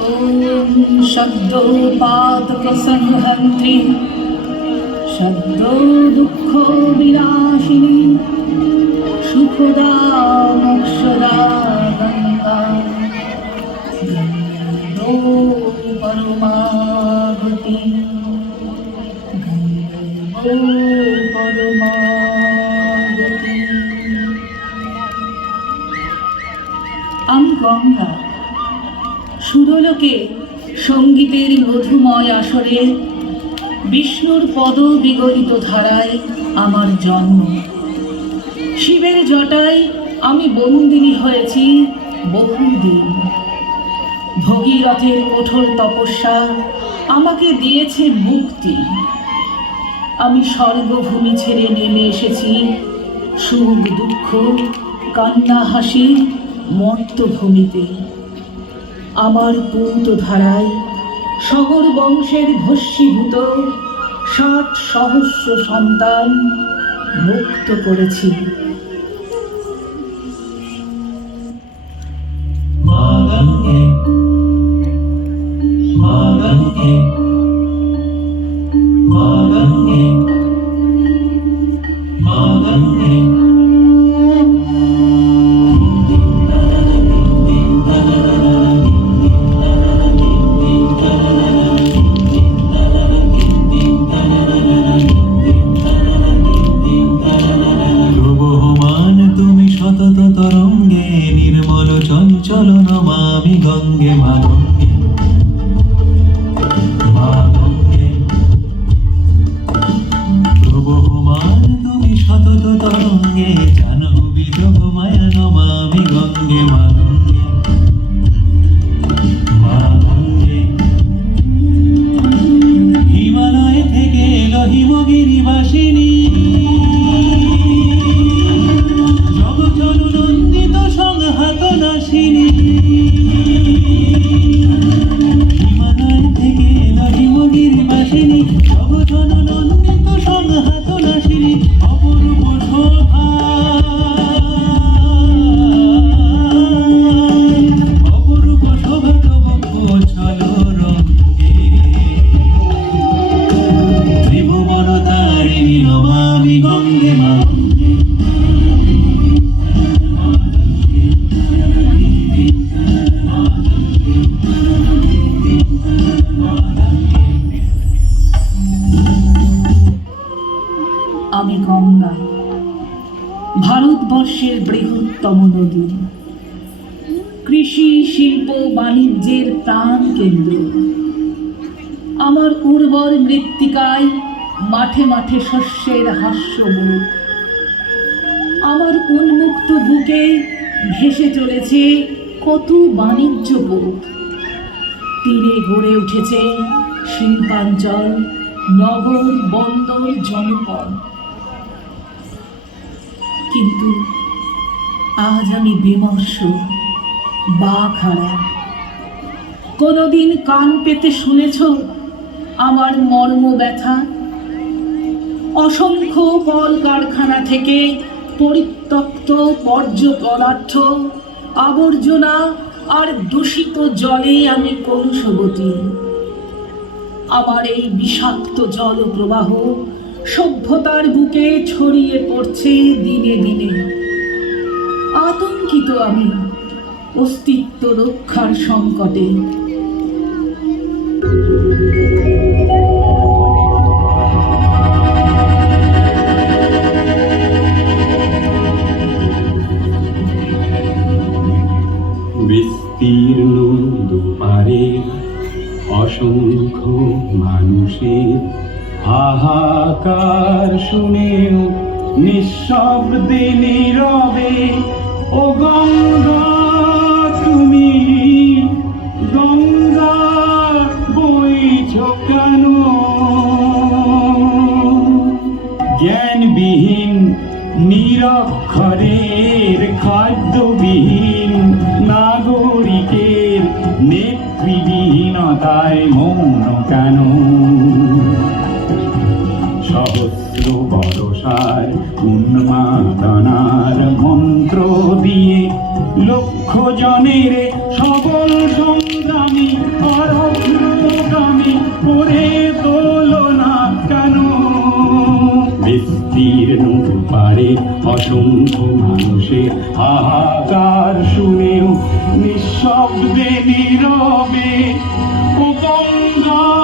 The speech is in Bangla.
ॐ शब्दो पातकसंहन्त्री शब्दो दुःखो विनाशिनी सुखदा मोक्षदा गंगा गंगो परमागति गंगो परमागति। আমি গঙ্গা, সুরলোকে সঙ্গীতের মধুময় আসরে বিষ্ণুর পদ বিগলিত ধারায় আমার জন্ম। শিবের জটায় আমি বন্দিনী হয়েছি বহুদিন। ভগীরথের কঠোর তপস্যা আমাকে দিয়েছে মুক্তি। আমি স্বর্গভূমি ছেড়ে নেমে এসেছি সুখ দুঃখ কান্না হাসি মর্তভূমিতে। আমার পূত ধারায় সগর বংশের ভস্মীভূত ৬০ সহস্র সন্তান মুক্ত করেছি। আমি গঙ্গা, ভারতবর্ষের বৃহত্তম নদী, কৃষি শিল্প বাণিজ্যের প্রাণ কেন্দ্র। আমার উর্বর মৃত্তিকায় মাঠে মাঠে শস্যের হাস্যমুখ। আমার উন্মুক্ত বুকে ভেসে চলেছে কত বাণিজ্য পথ। তীরে গড়ে উঠেছে শিল্পাঞ্চল, নগর বন্দর জনপদ। কিন্তু আজ আমি বিমর্ষ, বাকহারা। কোনোদিন কান পেতে শুনেছ আমার মর্ম ব্যথা? অসংখ্য কলকারখানা থেকে পরিত্যক্ত বর্জ্য পদার্থ, আবর্জনা আর দূষিত জলে আমি কলুষবতী। আমার এই বিষাক্ত জলপ্রবাহ সভ্যতার বুকে ছড়িয়ে পড়ছে দিনে দিনে। আতঙ্কিত আমি অস্তিত্ব রক্ষার সংকটে। বিস্তীর্ণ দুপারে অসংখ্য মানুষের হাহাকার শুনেও নিঃশব্দে নীরবে ও গঙ্গা তুমি গঙ্গা বইছ কেন? জ্ঞানবিহীন নিরক্ষরের খাদ্যবিহীন নাগরিকের নেতৃবিহীনতায় মৌন কেন? সহস্র বরষায় উন্মাদনার মন্ত্র দিয়ে লক্ষ জনের সবল সংগ্রামী করে তোলো না কেন? বিস্তীর্ণ পারে অসংখ্য মানুষের হাহাকার শুনেও নিঃশব্দে নীরবে ও গঙ্গা